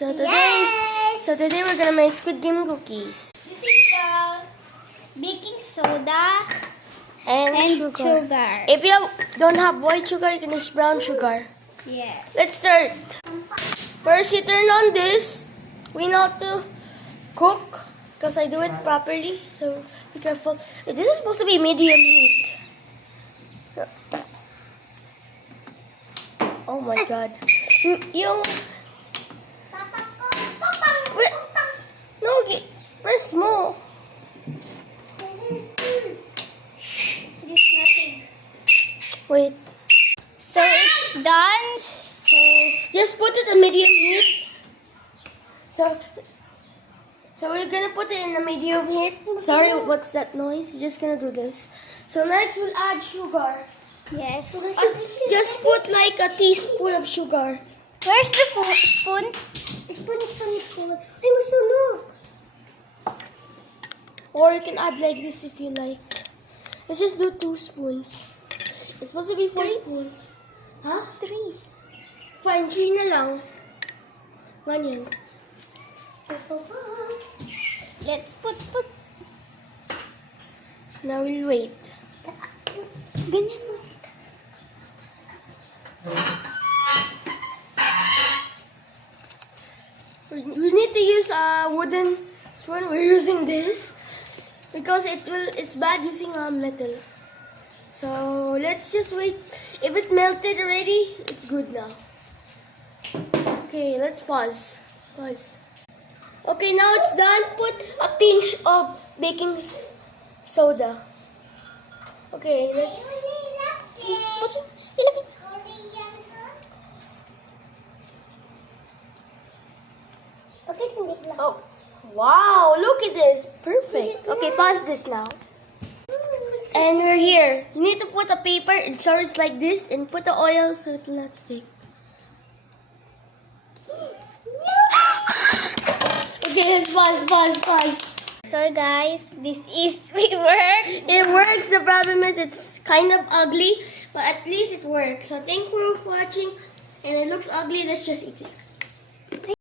So today we're gonna make Squid Game cookies. This is baking soda And sugar. If you don't have white sugar, you can use brown sugar. Yes. Let's start. First, you turn on this. We know how to cook because I do it properly. So be careful. This is supposed to be medium heat. Oh my god. Yung... No, press mo. This nothing. Wait. So it's done. So just put it in medium heat. So we're gonna put it in the medium heat. Sorry, what's that noise? You're just gonna do this. So next we'll add sugar. Yes. Just put like a teaspoon of sugar. Where's the spoon? Spoon. Ay, masunog. Or you can add like this if you like. Let's just do 2 spoons. It's supposed to be 4 spoons. Huh? 3. Fine, 3 na lang. Ganyan. Let's put. Now we'll wait. Ganyan mo. We need to use a wooden spoon. We're using this because it's bad using metal. So let's just wait. If it melted already, it's good now. Okay, let's pause. Okay, now it's done. Put a pinch of baking soda. Okay, let's... Oh, wow, look at this. Perfect. Okay, pause this now. And we're here. You need to put a paper, it starts like this, and put the oil so it will not stick. Okay, let's pause. So guys, this is work. It works. The problem is it's kind of ugly, but at least it works. So thank you for watching. And it looks ugly. Let's just eat it.